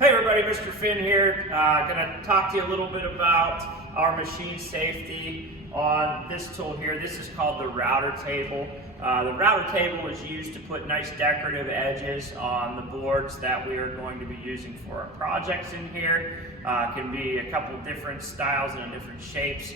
Hey everybody, Mr. Finn here. Gonna talk to you a little bit about our machine safety on this tool here. This is called the router table. The router table is used to put nice decorative edges on the boards that we are going to be using for our projects in here. Can be a couple different styles and different shapes.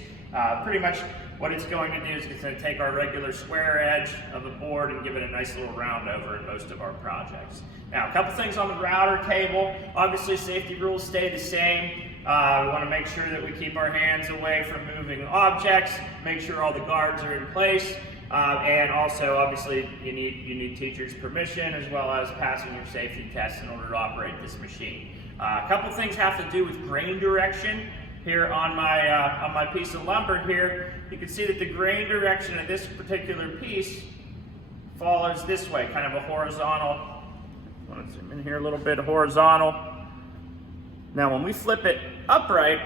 Pretty much what it's going to do is it's going to take our regular square edge of the board and give it a nice little round over in most of our projects. Now, a couple things on the router table. Obviously, safety rules stay the same. We want to make sure that we keep our hands away from moving objects, make sure all the guards are in place, and also, obviously, you need teachers' permission as well as passing your safety tests in order to operate this machine. A couple things have to do with grain direction. Here on my piece of lumber here, you can see that the grain direction of this particular piece follows this way, kind of a horizontal. I want to zoom in here a little bit, horizontal. Now when we flip it upright,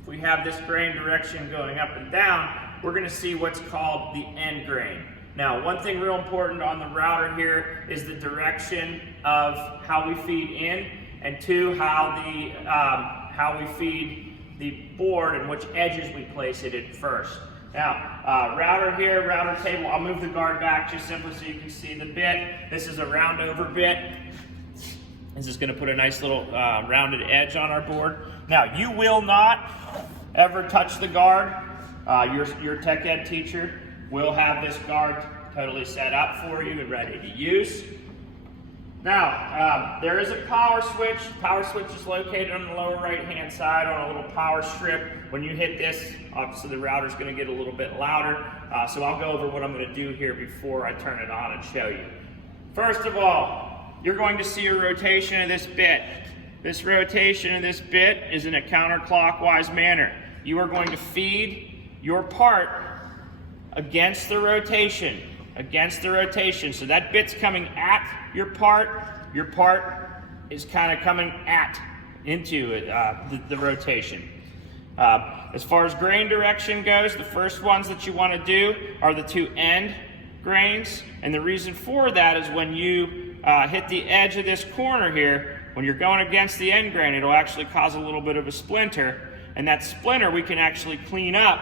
if we have this grain direction going up and down, we're going to see what's called the end grain. Now, one thing real important on the router here is the direction of how we feed in, and two, how we feed the board and which edges we place it in first. Now, router here, router table, I'll move the guard back just simply so you can see the bit. This is a round over bit. This is going to put a nice little rounded edge on our board. Now, you will not ever touch the guard. Your tech ed teacher will have this guard totally set up for you and ready to use. Now, there is a power switch. The power switch is located on the lower right-hand side on a little power strip. When you hit this, obviously the router's going to get a little bit louder. So I'll go over what I'm going to do here before I turn it on and show you. First of all, you're going to see a rotation of this bit. This rotation of this bit is in a counterclockwise manner. You are going to feed your part against the rotation. So that bit's coming at your part is kind of coming into the rotation. As far as grain direction goes, the first ones that you want to do are the two end grains, and the reason for that is when you hit the edge of this corner here, when you're going against the end grain, it'll actually cause a little bit of a splinter, and that splinter we can actually clean up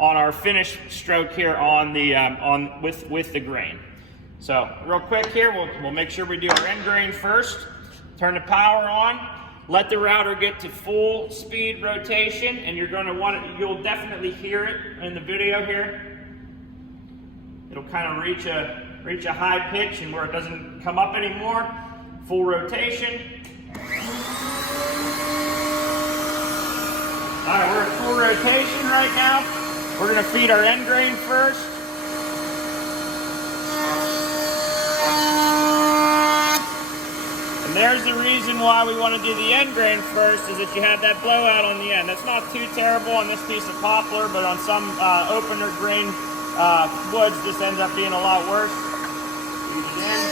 on our finish stroke here on the with the grain. So real quick here, we'll make sure we do our end grain first. Turn the power on. Let the router get to full speed rotation, and you'll definitely hear it in the video here. It'll kind of reach a high pitch, and where it doesn't come up anymore. Full rotation. All right, we're at full rotation right now. We're going to feed our end grain first. And there's the reason why we want to do the end grain first, is that you have that blowout on the end. That's not too terrible on this piece of poplar, but on some opener grain woods, this ends up being a lot worse. Feed it in.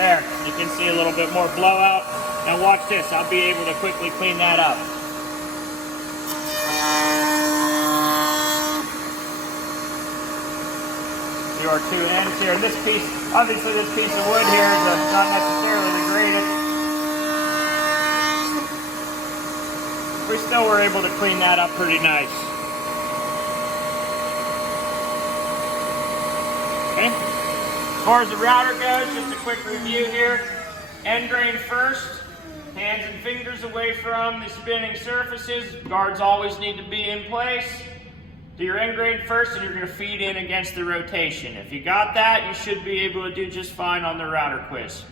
There, you can see a little bit more blowout. Now watch this, I'll be able to quickly clean that up. Our two ends here, and this piece, obviously this piece of wood here is not necessarily the greatest. We still were able to clean that up pretty nice. Okay. As far as the router goes, just a quick review here. End grain first, hands and fingers away from the spinning surfaces. Guards always need to be in place. Do your end grain first, and you're going to feed in against the rotation. If you got that, you should be able to do just fine on the router quiz.